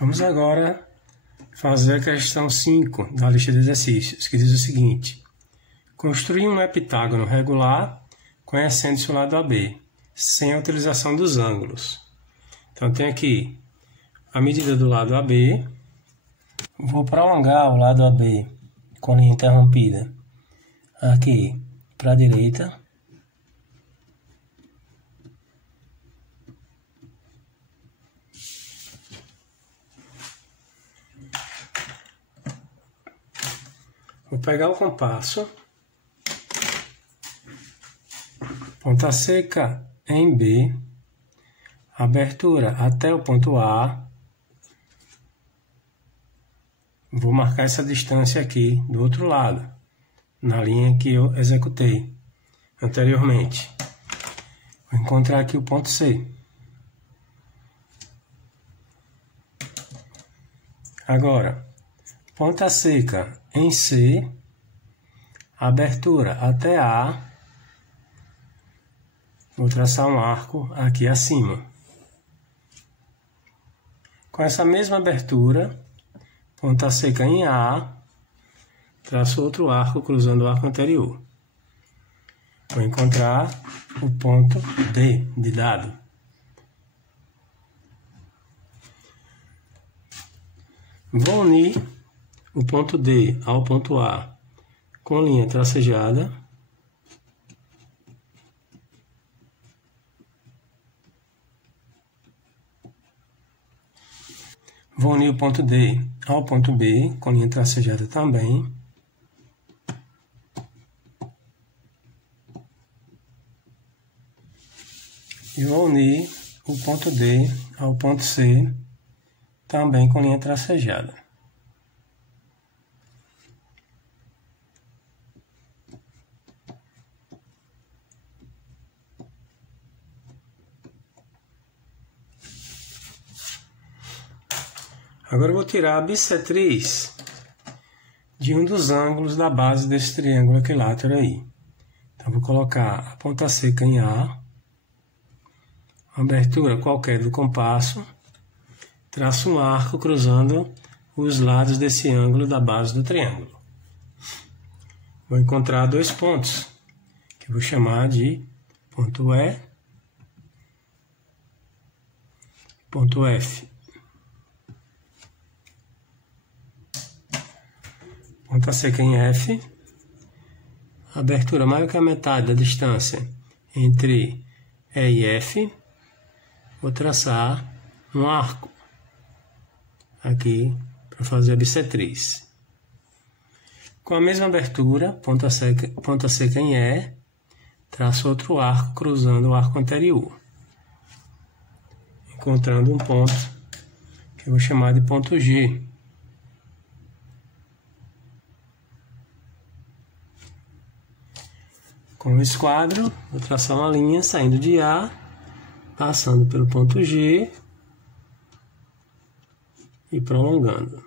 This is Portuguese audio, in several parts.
Vamos agora fazer a questão 5 da lista de exercícios, que diz o seguinte: construir um heptágono regular conhecendo-se o lado AB, sem a utilização dos ângulos. Então tem aqui a medida do lado AB. Vou prolongar o lado AB com linha interrompida aqui para a direita. Vou pegar o compasso, ponta seca em B, abertura até o ponto A. Vou marcar essa distância aqui do outro lado, na linha que eu executei anteriormente. Vou encontrar aqui o ponto C. Agora, ponta seca em C, abertura até A. Vou traçar um arco aqui acima. Com essa mesma abertura, ponta seca em A, traço outro arco cruzando o arco anterior. Vou encontrar o ponto D de dado. Vou unir o ponto D ao ponto A com linha tracejada. Vou unir o ponto D ao ponto B com linha tracejada também. E vou unir o ponto D ao ponto C também com linha tracejada. Agora eu vou tirar a bissetriz de um dos ângulos da base desse triângulo equilátero aí. Então vou colocar a ponta seca em A, abertura qualquer do compasso, traço um arco cruzando os lados desse ângulo da base do triângulo. Vou encontrar dois pontos, que eu vou chamar de ponto E, ponto F. Ponta seca em F, abertura maior que a metade da distância entre E e F. Vou traçar um arco aqui para fazer a bissetriz. Com a mesma abertura, ponta seca em E, traço outro arco cruzando o arco anterior, encontrando um ponto que eu vou chamar de ponto G. Com o esquadro, vou traçar uma linha saindo de A, passando pelo ponto G e prolongando.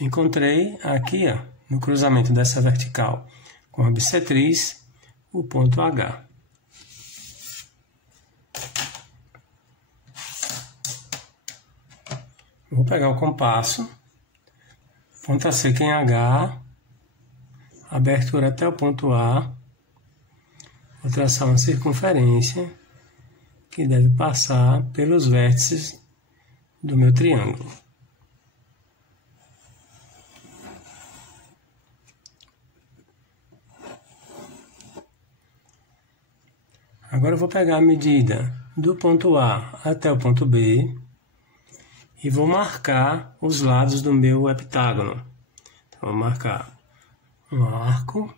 Encontrei aqui, ó, no cruzamento dessa vertical com a bissetriz, o ponto H. Vou pegar o compasso, ponta seca em H, abertura até o ponto A. Vou traçar uma circunferência que deve passar pelos vértices do meu triângulo. Agora eu vou pegar a medida do ponto A até o ponto B e vou marcar os lados do meu heptágono. Então, vou marcar um arco,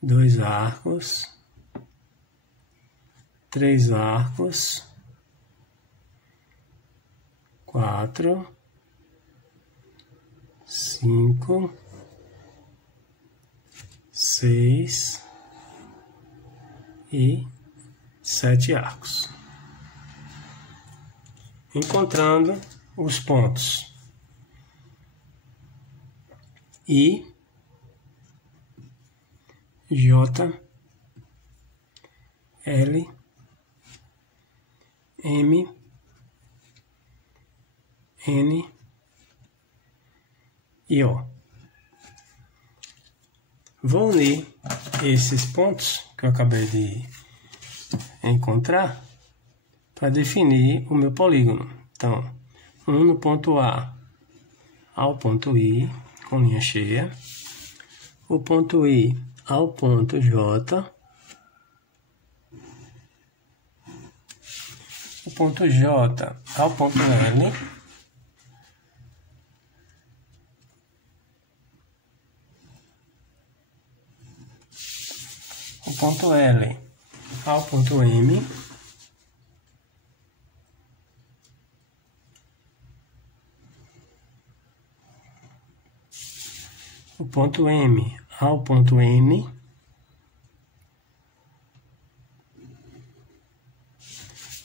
dois arcos, três arcos, 4, 5, 6 e 7 arcos. Encontrando os pontos I, J, L M, N e O. Vou unir esses pontos que eu acabei de encontrar para definir o meu polígono. Então, um no ponto A ao ponto I, com linha cheia, o ponto I ao ponto J, o ponto J ao ponto L, o ponto L ao ponto M, o ponto M ao ponto N,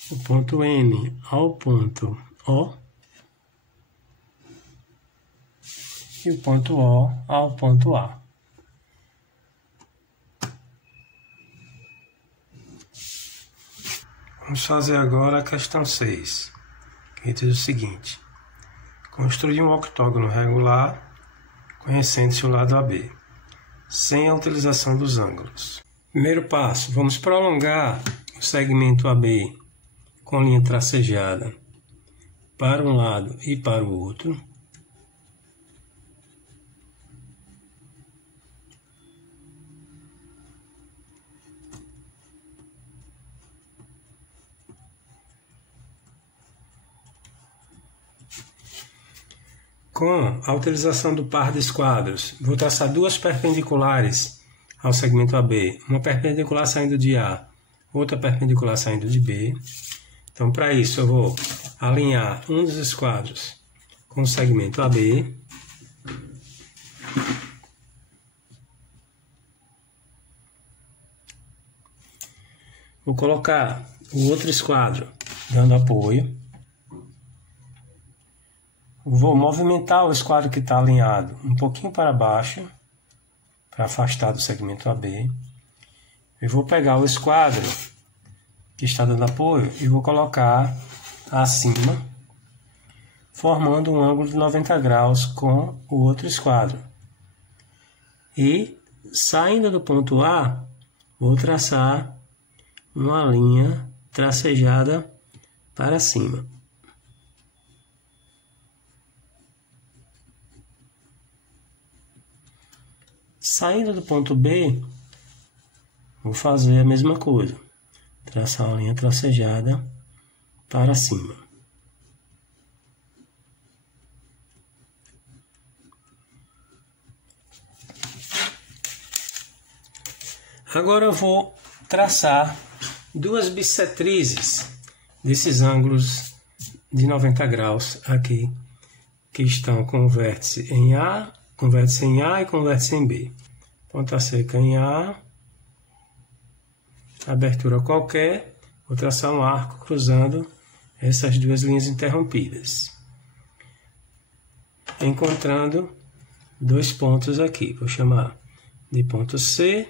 o ponto N ao ponto O e o ponto O ao ponto A. Vamos fazer agora a questão 6, que diz o seguinte: construir um octógono regular conhecendo-se o lado AB, sem a utilização dos ângulos. Primeiro passo, vamos prolongar o segmento AB com linha tracejada para um lado e para o outro. Com a utilização do par de esquadros, vou traçar duas perpendiculares ao segmento AB, uma perpendicular saindo de A, outra perpendicular saindo de B. Então, para isso, eu vou alinhar um dos esquadros com o segmento AB. Vou colocar o outro esquadro dando apoio. Vou movimentar o esquadro que está alinhado um pouquinho para baixo, para afastar do segmento AB. Eu vou pegar o esquadro que está dando apoio e vou colocar acima, formando um ângulo de 90 graus com o outro esquadro. E, saindo do ponto A, vou traçar uma linha tracejada para cima. Saindo do ponto B, vou fazer a mesma coisa, traçar uma linha tracejada para cima. Agora eu vou traçar duas bissetrizes desses ângulos de 90 graus aqui, que estão com o vértice em A, com vértice em A e com vértice em B. Ponta seca em A, abertura qualquer, vou traçar um arco cruzando essas duas linhas interrompidas, encontrando dois pontos aqui, vou chamar de ponto C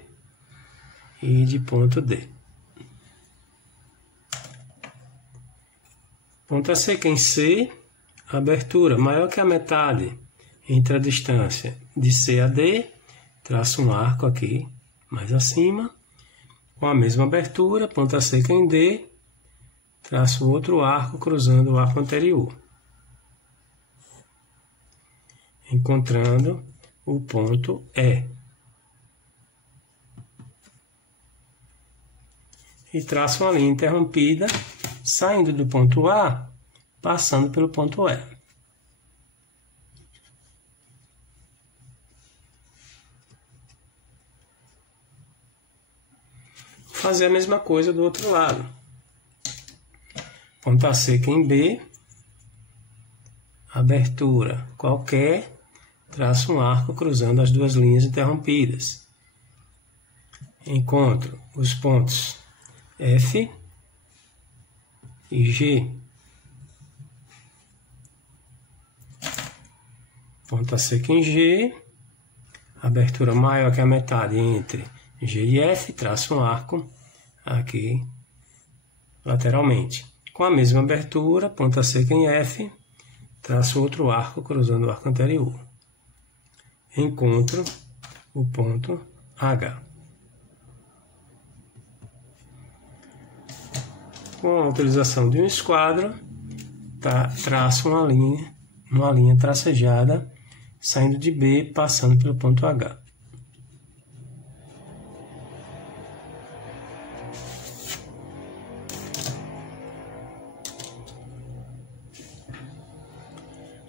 e de ponto D. Ponta seca em C, abertura maior que a metade entre a distância de C a D, traço um arco aqui, mais acima, com a mesma abertura, ponta seca em D, traço outro arco cruzando o arco anterior, encontrando o ponto E. E traço uma linha interrompida, saindo do ponto A, passando pelo ponto E. Fazer a mesma coisa do outro lado. Ponta seca em B, abertura qualquer, traço um arco cruzando as duas linhas interrompidas. Encontro os pontos F e G. Ponta seca em G, abertura maior que a metade entre G e F, traço um arco aqui lateralmente, Com a mesma abertura, ponta seca em F, traço outro arco cruzando o arco anterior. Encontro o ponto H. Com a utilização de um esquadro, traço uma linha tracejada, saindo de B, passando pelo ponto H.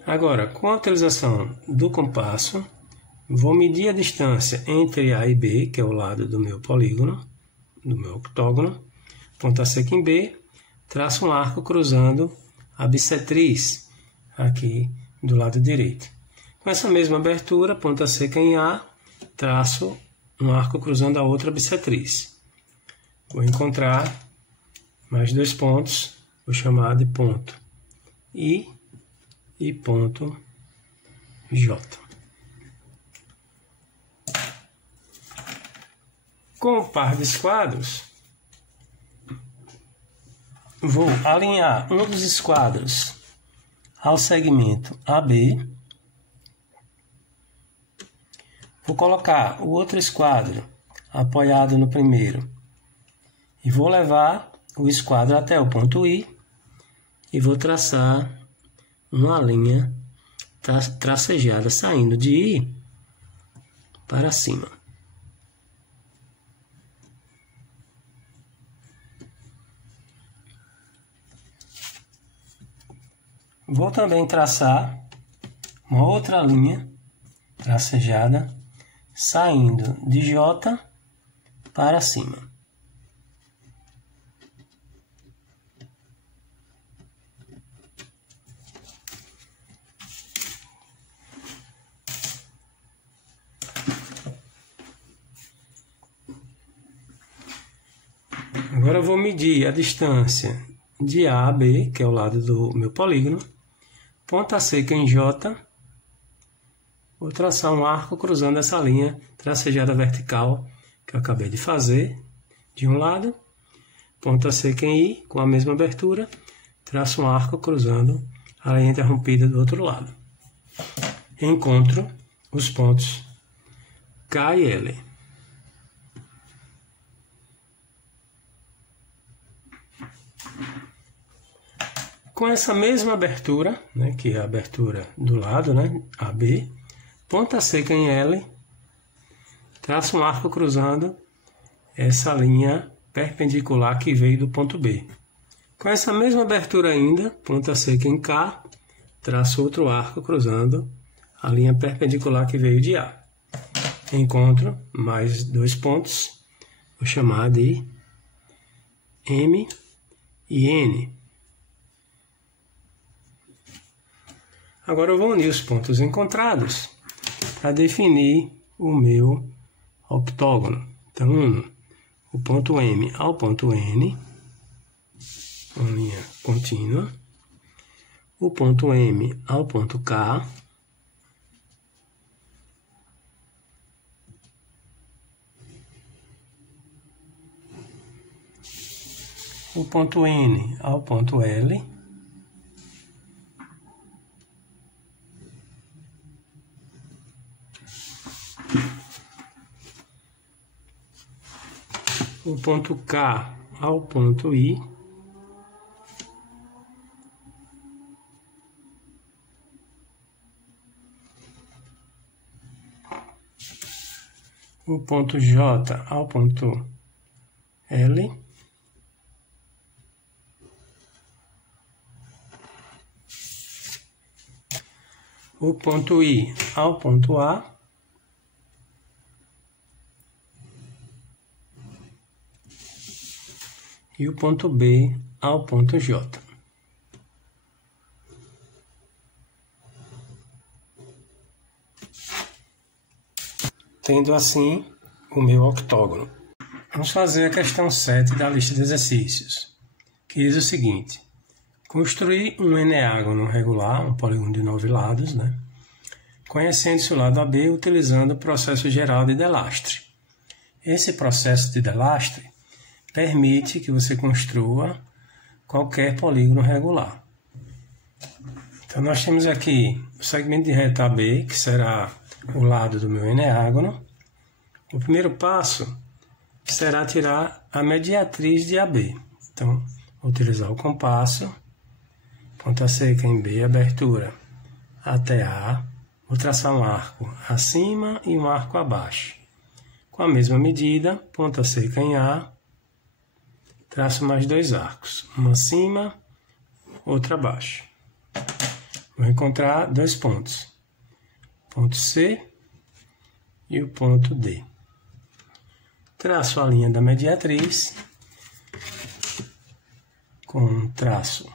Agora, com a utilização do compasso, vou medir a distância entre A e B, que é o lado do meu polígono, do meu octógono, ponta seca em B, traço um arco cruzando a bissetriz aqui do lado direito. Com essa mesma abertura, ponta seca em A, traço um arco cruzando a outra bissetriz. Vou encontrar mais dois pontos, vou chamar de ponto I e ponto J. Com o par de esquadros, vou alinhar um dos esquadros ao segmento AB. Vou colocar o outro esquadro apoiado no primeiro e vou levar o esquadro até o ponto I e vou traçar uma linha tracejada saindo de I para cima. Vou também traçar uma outra linha tracejada saindo de J para cima. Agora eu vou medir a distância de A a B, que é o lado do meu polígono, ponta seca em J, vou traçar um arco cruzando essa linha tracejada vertical que eu acabei de fazer de um lado, ponta seca em I, com a mesma abertura, traço um arco cruzando a linha interrompida do outro lado. Encontro os pontos K e L. Com essa mesma abertura, que é a abertura do lado, AB, ponta seca em L, traço um arco cruzando essa linha perpendicular que veio do ponto B. Com essa mesma abertura ainda, ponta seca em K, traço outro arco cruzando a linha perpendicular que veio de A. Encontro mais dois pontos, vou chamar de M e N. Agora eu vou unir os pontos encontrados para definir o meu octógono. Então, uno o ponto M ao ponto N, uma linha contínua, o ponto M ao ponto K, o ponto N ao ponto L, o ponto K ao ponto I, o ponto J ao ponto L, o ponto I ao ponto A, e o ponto B ao ponto J. Tendo assim o meu octógono. Vamos fazer a questão 7 da lista de exercícios, que diz o seguinte: construir um eneágono regular, um polígono de 9 lados, conhecendo-se o lado AB utilizando o processo geral de Delastre. Esse processo de Delastre permite que você construa qualquer polígono regular. Então, nós temos aqui o segmento de reta AB, que será o lado do meu eneágono. O primeiro passo será tirar a mediatriz de AB. Então, vou utilizar o compasso, ponta seca em B, abertura até A. Vou traçar um arco acima e um arco abaixo. Com a mesma medida, ponta seca em A, traço mais 2 arcos, um acima, outro abaixo. Vou encontrar 2 pontos, ponto C e o ponto D. Traço a linha da mediatriz com um traço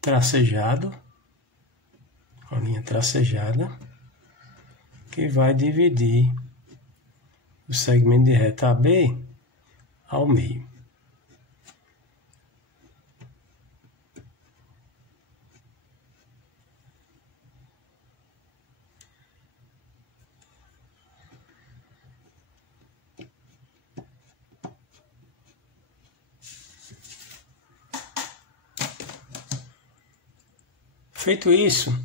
tracejado, a linha tracejada, que vai dividir o segmento de reta AB ao meio. Feito isso,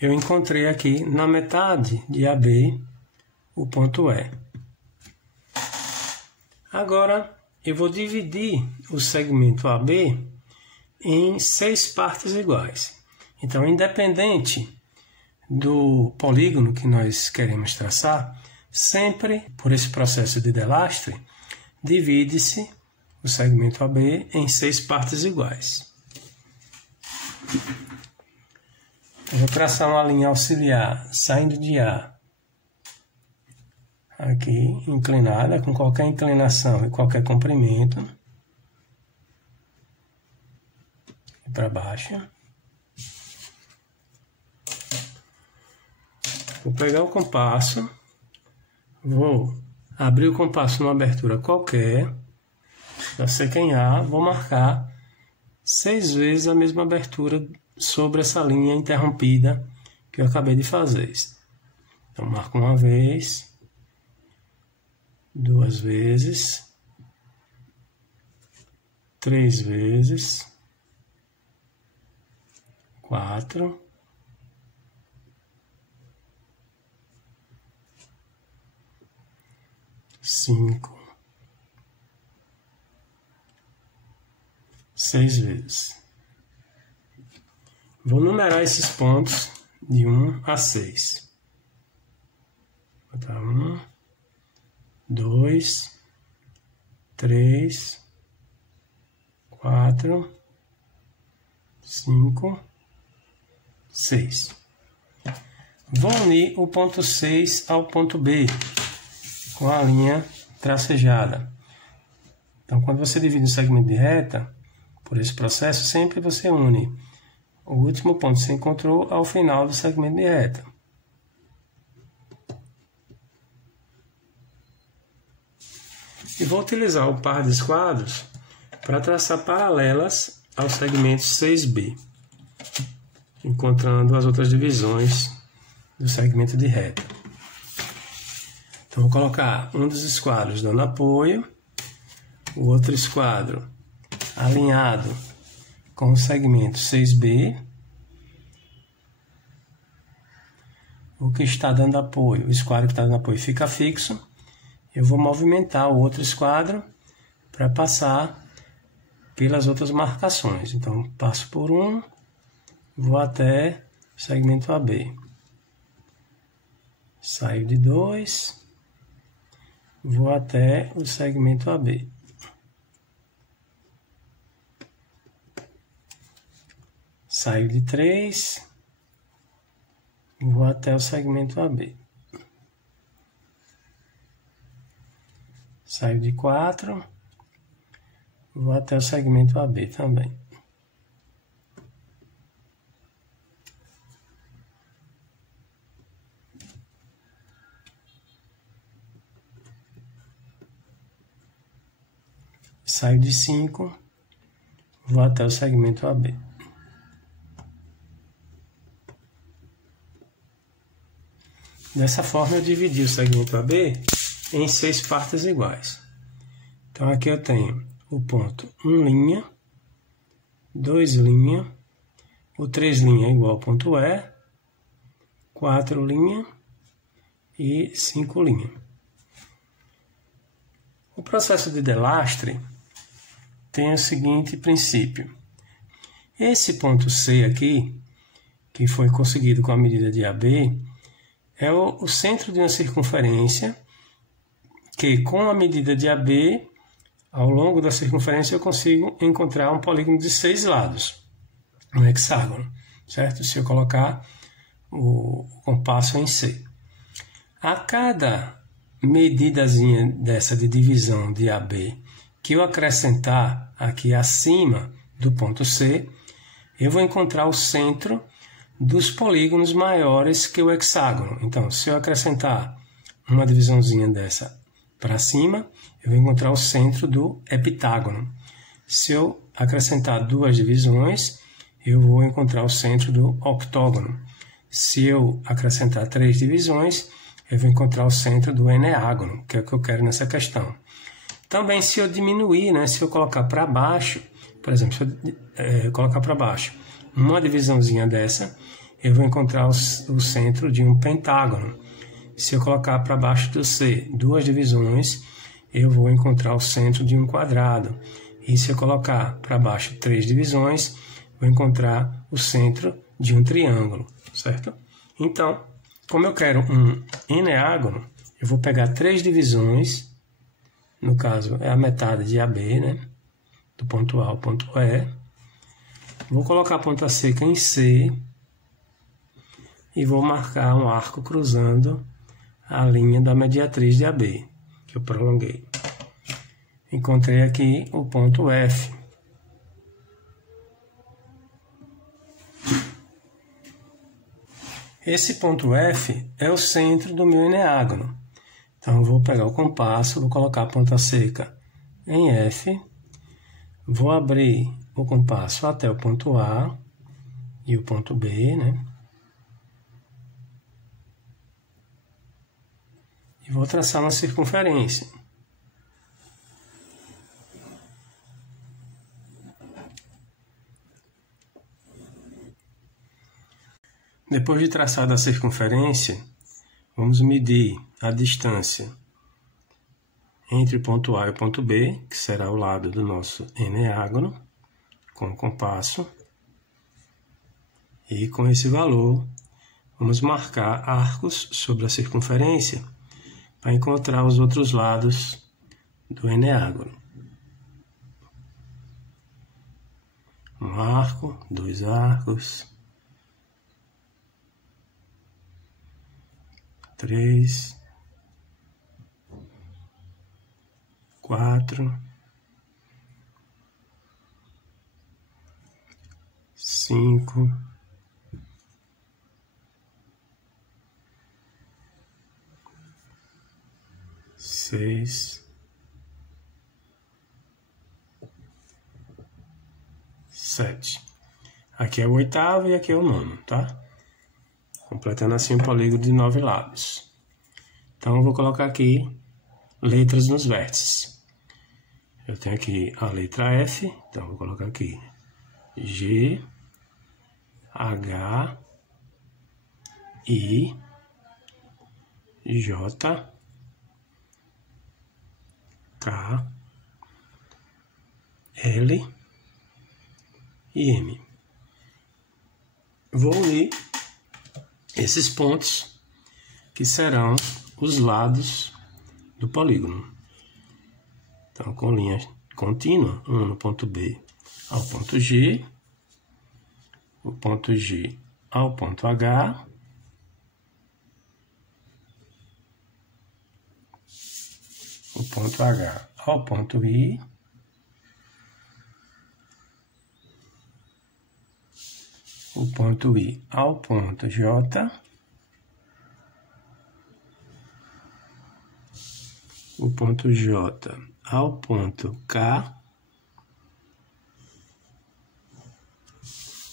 eu encontrei aqui na metade de AB o ponto E. Agora, eu vou dividir o segmento AB em 6 partes iguais. Então, independente do polígono que nós queremos traçar, sempre, por esse processo de delastre, divide-se o segmento AB em 6 partes iguais. Eu vou traçar uma linha auxiliar saindo de A, aqui inclinada, com qualquer inclinação e qualquer comprimento, e para baixo. Vou pegar o compasso, vou abrir o compasso numa abertura qualquer, já sei que em A, vou marcar 6 vezes a mesma abertura sobre essa linha interrompida que eu acabei de fazer. Então, marco uma vez, 2 vezes, 3 vezes, 4, 5, 6 vezes. Vou numerar esses pontos de 1 a 6. Vou botar 1, 2, 3, 4, 5, 6. Vou unir o ponto 6 ao ponto B com a linha tracejada. Então, quando você divide um segmento de reta, por esse processo, sempre você une o último ponto que você encontrou ao final do segmento de reta. E vou utilizar o par de esquadros para traçar paralelas ao segmento 6B, encontrando as outras divisões do segmento de reta. Então, vou colocar um dos esquadros dando apoio, o outro esquadro alinhado com o segmento 6B, o que está dando apoio, o esquadro que está dando apoio fica fixo. Eu vou movimentar o outro esquadro para passar pelas outras marcações. Então, passo por um, vou até o segmento AB. Saio de 2, vou até o segmento AB. Saio de 3, vou até o segmento AB. Saio de 4, vou até o segmento AB também. Saio de 5, vou até o segmento AB. Dessa forma, eu dividi o segmento AB em 6 partes iguais. Então, aqui eu tenho o ponto 1', 2', o 3' é igual ao ponto E, 4' e 5'. O processo de delastre tem o seguinte princípio. Esse ponto C aqui, que foi conseguido com a medida de AB, é o centro de uma circunferência que, com a medida de AB, ao longo da circunferência eu consigo encontrar um polígono de 6 lados, um hexágono, certo? Se eu colocar o compasso em C. A cada medidazinha dessa de divisão de AB que eu acrescentar aqui acima do ponto C, eu vou encontrar o centro dos polígonos maiores que o hexágono. Então, se eu acrescentar uma divisãozinha dessa para cima, eu vou encontrar o centro do heptágono. Se eu acrescentar 2 divisões, eu vou encontrar o centro do octógono. Se eu acrescentar 3 divisões, eu vou encontrar o centro do eneágono, que é o que eu quero nessa questão. Também, se eu diminuir, se eu colocar para baixo, por exemplo, se eu colocar para baixo uma divisãozinha dessa, eu vou encontrar o centro de um pentágono. Se eu colocar para baixo do C 2 divisões, eu vou encontrar o centro de um quadrado. E se eu colocar para baixo 3 divisões, vou encontrar o centro de um triângulo, certo? Então, como eu quero um eneágono, eu vou pegar 3 divisões, no caso é a metade de AB, do ponto A ao ponto E. Vou colocar a ponta seca em C e vou marcar um arco cruzando a linha da mediatriz de AB, que eu prolonguei. Encontrei aqui o ponto F. Esse ponto F é o centro do meu eneágono. Então, eu vou pegar o compasso, vou colocar a ponta seca em F, vou abrir o compasso até o ponto A e o ponto B, e vou traçar uma circunferência. Depois de traçada a circunferência, vamos medir a distância entre o ponto A e o ponto B, que será o lado do nosso eneágono, com o compasso. E com esse valor, vamos marcar arcos sobre a circunferência para encontrar os outros lados do eneágono. Um arco, 2 arcos, 3, 4, 5, 6, 7. Aqui é o 8º e aqui é o 9º, tá? Completando assim um polígono de 9 lados. Então, eu vou colocar aqui letras nos vértices. Eu tenho aqui a letra F, então vou colocar aqui G, H, I, J, K, L e M. Vou unir esses pontos que serão os lados do polígono. Então, com linha contínua, um no ponto B ao ponto G, o ponto G ao ponto H, o ponto H ao ponto I, o ponto I ao ponto J, o ponto J ao ponto K,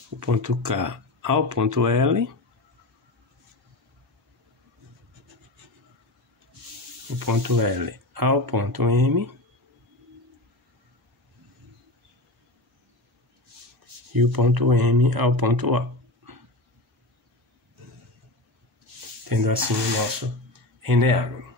o ponto K ao ponto L, o ponto L ao ponto M, e o ponto M ao ponto A. Tendo assim o nosso eneágono.